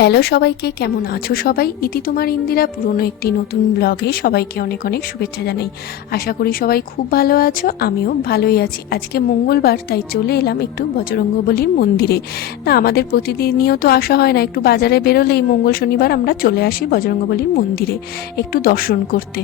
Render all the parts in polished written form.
Hello সবাইকে, কেমন আছো সবাই? ইতি তোমার ইন্দিরা পুরনো একটি নতুন ব্লগে সবাইকে অনেক অনেক শুভেচ্ছা জানাই। আশা করি সবাই খুব ভালো আছো, আমিও ভালোই আছি। আজকে মঙ্গলবার, তাই চলে এলাম একটু বজরঙ্গবলীর মন্দিরে। না, আমাদের প্রতিদিনও তো আসা হয় না, একটু বাজারে বেরোলেই মঙ্গল শনিবার আমরা চলে আসি বজরঙ্গবলীর মন্দিরে একটু দর্শন করতে।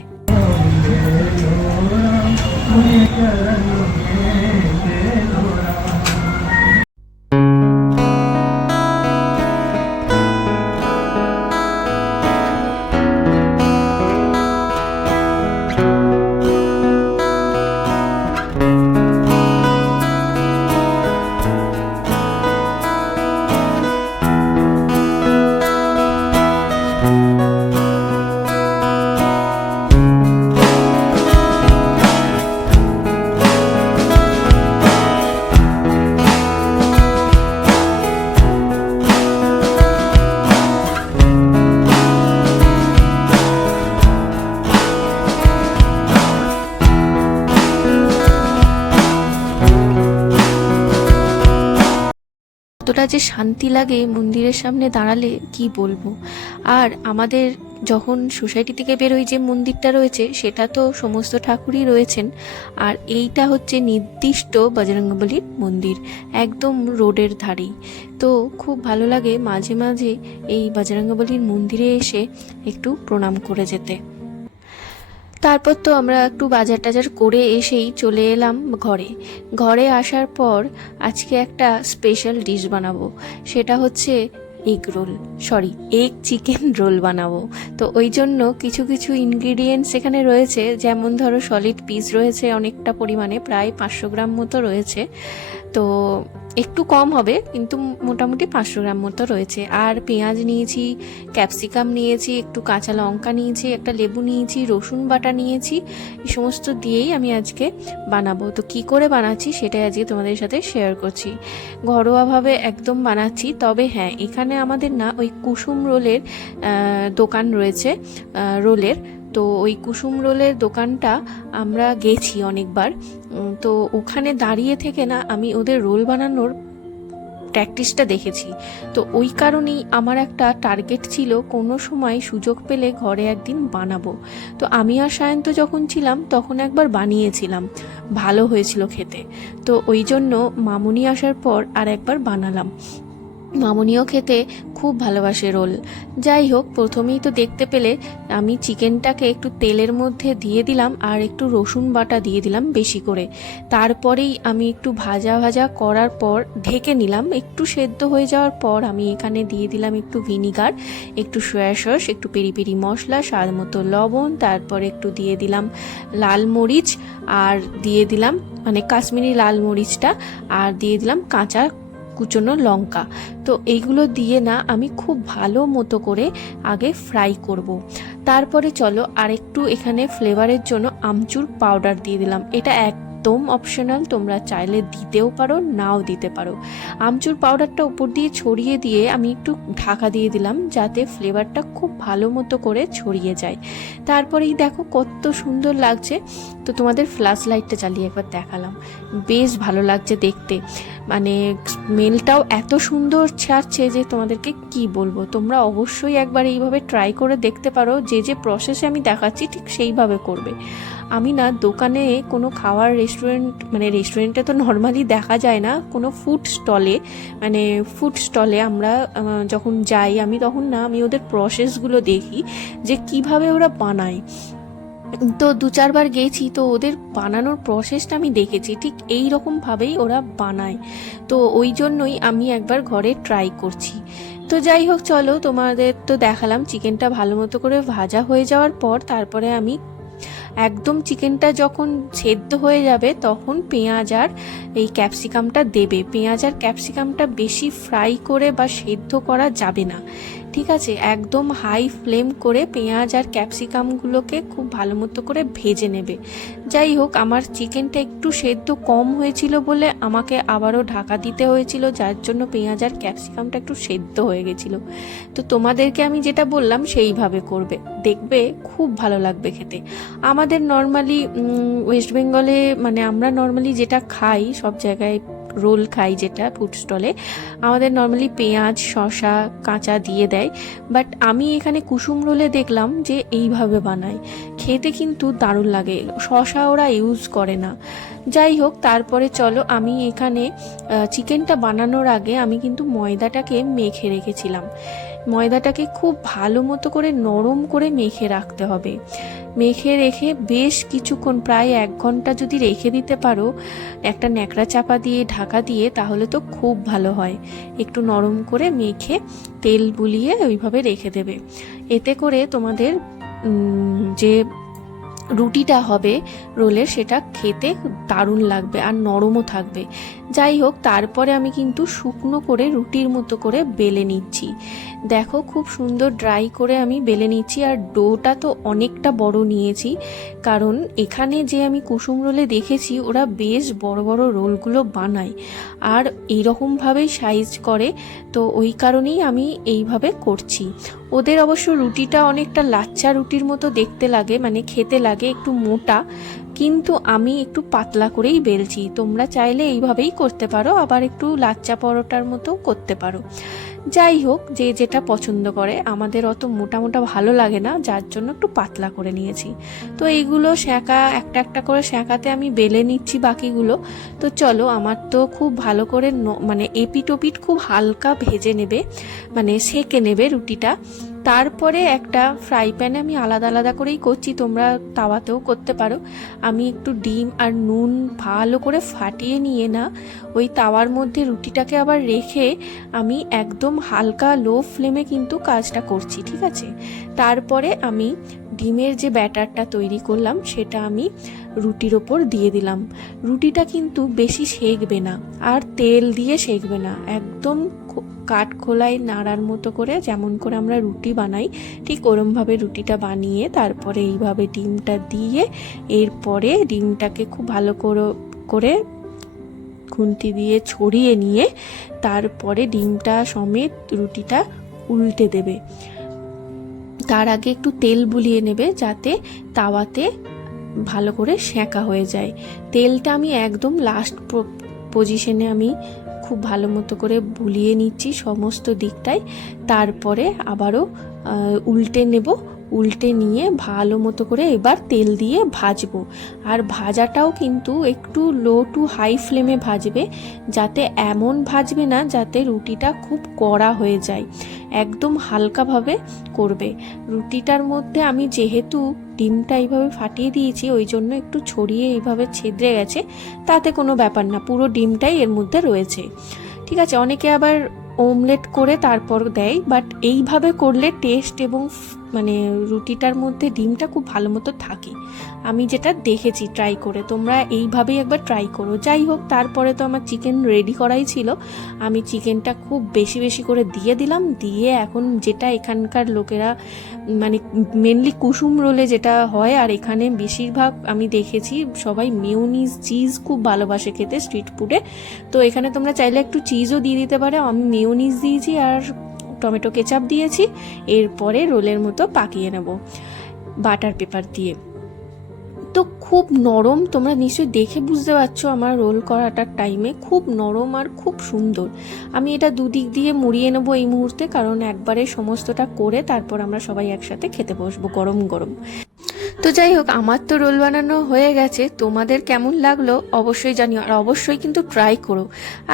কতটা যে শান্তি লাগে মন্দিরের সামনে দাঁড়ালে কি বলবো। আর আমাদের যখন সোসাইটি থেকে বেরোই, যে মন্দিরটা রয়েছে সেটা তো সমস্ত ঠাকুরই রয়েছেন, আর এইটা হচ্ছে নির্দিষ্ট বজরঙ্গবলীর মন্দির, একদম রোডের ধারেই। তো খুব ভালো লাগে মাঝে মাঝে এই বজরঙ্গবলীর মন্দিরে এসে একটু প্রণাম করে যেতে। তারপর তো আমরা একটু বাজার টাজার করে এসেই চলে এলাম ঘরে। ঘরে আসার পর আজকে একটা স্পেশাল ডিশ বানাবো, সেটা হচ্ছে এগ চিকেন রোল বানাবো। তো ওই জন্য কিছু কিছু ইনগ্রিডিয়েন্টস এখানে রয়েছে, যেমন ধরো সলিড পিস রয়েছে অনেকটা পরিমাণে, প্রায় 500 গ্রাম মতো রয়েছে। তো একটু কম হবে, কিন্তু মোটামুটি 500 গ্রাম মতো রয়েছে। আর পেঁয়াজ নিয়েছি, ক্যাপসিকাম নিয়েছি, একটু কাঁচা লঙ্কা নিয়েছি, একটা লেবু নিয়েছি, রসুন বাটা নিয়েছি। এই সমস্ত দিয়েই আমি আজকে বানাবো। তো কি করে বানাচ্ছি সেটাই আজকে তোমাদের সাথে শেয়ার করছি। ঘরোয়াভাবে একদম বানাচ্ছি। তবে হ্যাঁ, এখানে আমাদের না ওই কুসুম রোলের দোকান রয়েছে, রোলের। তো ওই কুসুম রোলের দোকানটা আমরা গেছি অনেকবার। তো ওখানে দাঁড়িয়ে থেকে না আমি ওদের রোল বানানোর প্র্যাকটিসটা দেখেছি। তো ওই কারণেই আমার একটা টার্গেট ছিল, কোনো সময় সুযোগ পেলে ঘরে একদিন বানাবো। তো আমি আর সায়ন্ত যখন ছিলাম তখন একবার বানিয়েছিলাম, ভালো হয়েছিল খেতে। তো ওই জন্য মামুনি আসার পর আর একবার বানালাম। মামুনিও খেতে খুব ভালোবাসে রোল। যাই হোক, প্রথমেই তো দেখতে পেলে আমি চিকেনটাকে একটু তেলের মধ্যে দিয়ে দিলাম, আর একটু রসুন বাটা দিয়ে দিলাম বেশি করে। তারপরেই আমি একটু ভাজা ভাজা করার পর ঢেকে নিলাম। একটু সেদ্ধ হয়ে যাওয়ার পর আমি এখানে দিয়ে দিলাম একটু ভিনিগার, একটু সয়া সস, একটু পেরি পেরি মশলা, স্বাদ মতো লবণ, তারপর একটু দিয়ে দিলাম লাল মরিচ, আর দিয়ে দিলাম মানে কাশ্মীরি লাল মরিচটা, আর দিয়ে দিলাম কাঁচা কুচনো লঙ্কা। তো এইগুলো দিয়ে না আমি খুব ভালো মতো করে আগে ফ্রাই করব। তারপরে চলো আরেকটু এখানে ফ্লেভারের জন্য আমচুর পাউডার দিয়ে দিলাম। এটা একদম অপশনাল, তোমরা চাইলে দিতেও পারো, নাও দিতে পারো। আমচুর পাউডারটা উপর দিয়ে ছড়িয়ে দিয়ে আমি একটু ঢাকা দিয়ে দিলাম, যাতে ফ্লেভারটা খুব ভালো মতো করে ছড়িয়ে যায়। তারপরেই দেখো কত সুন্দর লাগছে। তো তোমাদের ফ্ল্যাশ লাইটটা চালিয়ে একবার দেখালাম, বেশ ভালো লাগছে দেখতে। মানে স্মেলটাও এত সুন্দর ছাড়ছে যে তোমাদেরকে কি বলবো। তোমরা অবশ্যই একবার এইভাবে ট্রাই করে দেখতে পারো। যে যে প্রসেসে আমি দেখাচ্ছি ঠিক সেইভাবে করবে। আমি না দোকানে কোনো খাওয়ার রেস্টুরেন্টে তো নর্মালি দেখা যায় না, কোনো ফুড স্টলে আমরা যখন যাই আমি তখন না আমি ওদের প্রসেসগুলো দেখি যে কিভাবে ওরা বানায়। তো 2-4 বার গেছি, তো ওদের বানানোর প্রসেসটা আমি দেখেছি, ঠিক এই রকমভাবেই ওরা বানায়। তো ওই জন্যই আমি একবার ঘরে ট্রাই করছি। তো যাই হোক, চলো তোমাদের তো দেখালাম চিকেনটা ভালো মতো করে ভাজা হয়ে যাওয়ার পর তারপরে আমি একদম চিকেনটা যখন সেদ্ধ হয়ে যাবে তখন পেঁয়াজ আর এই ক্যাপসিকামটা দেবে। পেঁয়াজ আর ক্যাপসিকামটা বেশি ফ্রাই করে বা সেদ্ধ করা যাবে না, ঠিক আছে? একদম হাই ফ্লেম করে পেঁয়াজ আর ক্যাপসিকামগুলোকে খুব ভালো মতো করে ভেজে নেবে। যাই হোক, আমার চিকেনটা একটু সেদ্ধ কম হয়েছিল বলে আমাকে আবারও ঢাকা দিতে হয়েছিল, যার জন্য পেঁয়াজ আর ক্যাপসিকামটা একটু সেদ্ধ হয়ে গেছিলো। তো তোমাদেরকে আমি যেটা বললাম সেইভাবে করবে, দেখবে খুব ভালো লাগবে খেতে। আমাদের নর্মালি ওয়েস্ট বেঙ্গলে আমরা নর্মালি যেটা খাই সব জায়গায় রোল খাই যেটা ফুড স্টলে, আমাদের নর্মালি পেঁয়াজ শসা কাঁচা দিয়ে দেয়, বাট আমি এখানে কুসুম রোলে দেখলাম যে এইভাবে বানায়, খেতে কিন্তু দারুণ লাগে, শসা ওরা ইউজ করে না। যাই হোক, তারপরে চলো আমি এখানে চিকেনটা বানানোর আগে আমি কিন্তু ময়দাটাকে মেখে রেখেছিলাম। ময়দাটাকে খুব ভালো মতো করে নরম করে মেখে রাখতে হবে। মেখে রেখে বেশ কিছুক্ষণ, প্রায় 1 ঘন্টা যদি রেখে দিতে পারো একটা ন্যাকড়া চাপা দিয়ে ঢাকা দিয়ে, তাহলে তো খুব ভালো হয়। একটু নরম করে মেখে তেল বুলিয়ে ওইভাবে রেখে দেবে। এতে করে তোমাদের যে রুটিটা হবে রোলের, সেটা খেতে দারুণ লাগবে আর নরমও থাকবে। যাই হোক, তারপরে আমি কিন্তু শুকনো করে রুটির মতো করে বেলে নিচ্ছি। দেখো খুব সুন্দর ড্রাই করে আমি বেলে নিচ্ছি। আর ডোটা তো অনেকটা বড় নিয়েছি, কারণ এখানে যে আমি কুসুম রোলে দেখেছি ওরা বেশ বড় বড় রোলগুলো বানায় আর এইরকমভাবেই সাইজ করে, তো ওই কারণেই আমি এইভাবে করছি। ওদের অবশ্য রুটিটা অনেকটা লাচ্চা রুটির মতো দেখতে লাগে, মানে খেতে লাগে একটু মোটা, কিন্তু আমি একটু পাতলা করেই বেলছি। তোমরা চাইলে এইভাবেই করতে পারো, আবার একটু লাচ্চা পরোটার মতো করতে পারো। যাই হোক, যে যেটা পছন্দ করে, আমাদের অত মোটা মোটা ভালো লাগে না, যার জন্য একটু পাতলা করে নিয়েছি। তো এইগুলো সেঁকা, একটা একটা করে সেঁকাতে আমি বেলে নিচ্ছি বাকিগুলো। তো চলো, আমার তো খুব ভালো করে মানে এপিট ওপিট খুব হালকা ভেজে নেবে, মানে সেঁকে নেবে রুটিটা। তারপরে একটা ফ্রাই প্যানে আমি আলাদা আলাদা করেই করছি, তোমরা তাওয়াতেও করতে পারো। আমি একটু ডিম আর নুন ভালো করে ফাটিয়ে নিয়ে না ওই তাওয়ার মধ্যে রুটিটাকে আবার রেখে আমি একদম হালকা লো ফ্লেমে কিন্তু কাজটা করছি, ঠিক আছে। তারপরে আমি ডিমের যে ব্যাটারটা তৈরি করলাম সেটা আমি রুটির ওপর দিয়ে দিলাম। রুটিটা কিন্তু বেশি সেঁকবে না আর তেল দিয়ে সেঁকবে না, একদম কাঠখোলায় নাড়ার মতো করে, যেমন করে আমরা রুটি বানাই ঠিক ওরমভাবে রুটিটা বানিয়ে তারপরে এইভাবে ডিমটা দিয়ে, এরপরে ডিমটাকে খুব ভালো করে খুন্তি দিয়ে ছড়িয়ে নিয়ে তারপরে ডিমটা সমেত রুটিটা উল্টে দেবে। তার আগে একটু তেল বুলিয়ে নেবে যাতে তাওয়াতে ভালো করে সেঁকা হয়ে যায়। তেলটা আমি একদম লাস্ট পজিশনে আমি খুব ভালো মতো করে বুলিয়ে নিচ্ছি সমস্ত দিকটায়। তারপরে আবারও উল্টে নেব, উল্টে নিয়ে ভালো মতো করে এবার তেল দিয়ে ভাজবো। আর ভাজাটাও কিন্তু একটু লো টু হাই ফ্লেমে ভাজবে, যাতে এমন ভাজবে না যাতে রুটিটা খুব কড়া হয়ে যায়, একদম হালকাভাবে করবে। রুটিটার মধ্যে আমি যেহেতু ডিমটা এইভাবে ফাটিয়ে দিয়েছি, ওই জন্য একটু ছড়িয়ে এইভাবে ছিদ্রে গেছে, তাতে কোনো ব্যাপার না, পুরো ডিমটাই এর মধ্যে রয়েছে, ঠিক আছে। অনেকে আবার অমলেট করে তারপর দেয়, বাট এইভাবে করলে টেস্ট এবং মানে রুটিটার মধ্যে ডিমটা খুব ভালো মতো থাকে, আমি যেটা দেখেছি ট্রাই করে। তোমরা এইভাবেই একবার ট্রাই করো। যাই হোক, তারপরে তো আমার চিকেন রেডি করাই ছিল, আমি চিকেনটা খুব বেশি বেশি করে দিয়ে দিলাম। দিয়ে এখন যেটা এখানকার লোকেরা মানে মেনলি কুসুম রোলে যেটা হয়, আর এখানে বেশিরভাগ আমি দেখেছি সবাই মেয়োনিজ চিজ খুব ভালোবাসে খেতে স্ট্রিট ফুডে, তো এখানে তোমরা চাইলে একটু চিজও দিয়ে দিতে পারো। আমি মেয়োনিজ দিয়েছি আর টমেটো কেচাপ দিয়েছি। এরপরে রোলের মতো পাকিয়ে নেব বাটার পেপার দিয়ে। তো খুব নরম, তোমরা নিশ্চয়ই দেখে বুঝতে পারছো আমার রোল করাটার টাইমে খুব নরম আর খুব সুন্দর। আমি এটা দুদিক দিয়ে মুড়িয়ে নেবো এই মুহূর্তে, কারণ একবারে সমস্তটা করে তারপর আমরা সবাই একসাথে খেতে বসবো গরম গরম। তো যাই হোক, আমার তো রোল বানানো হয়ে গেছে, তোমাদের কেমন লাগলো অবশ্যই জানিও, আর অবশ্যই কিন্তু ট্রাই করো।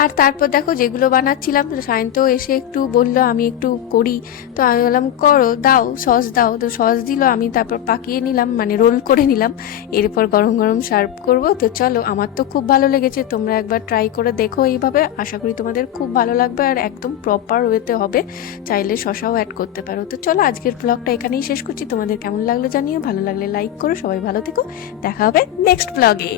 আর তারপর দেখো যেগুলো বানাচ্ছিলাম, সায়ন্ত এসে একটু বললো আমি একটু করি, তো আমি বললাম করো, দাও সস দাও, তো সস দিল, আমি তারপর পাকিয়ে নিলাম, মানে রোল করে নিলাম, এরপর গরম গরম সার্ভ করব। তো চলো, আমার তো খুব ভালো লেগেছে, তোমরা একবার ট্রাই করে দেখো এইভাবে, আশা করি তোমাদের খুব ভালো লাগবে আর একদম প্রপার ওয়েতে হবে, চাইলে শসাও অ্যাড করতে পারো। তো চলো, আজকের ব্লগটা এখানেই শেষ করছি, তোমাদের কেমন লাগলো জানিও, ভালো লাগলে লাইক করো, সবাই ভালো থেকো, দেখা হবে নেক্সট ব্লগে।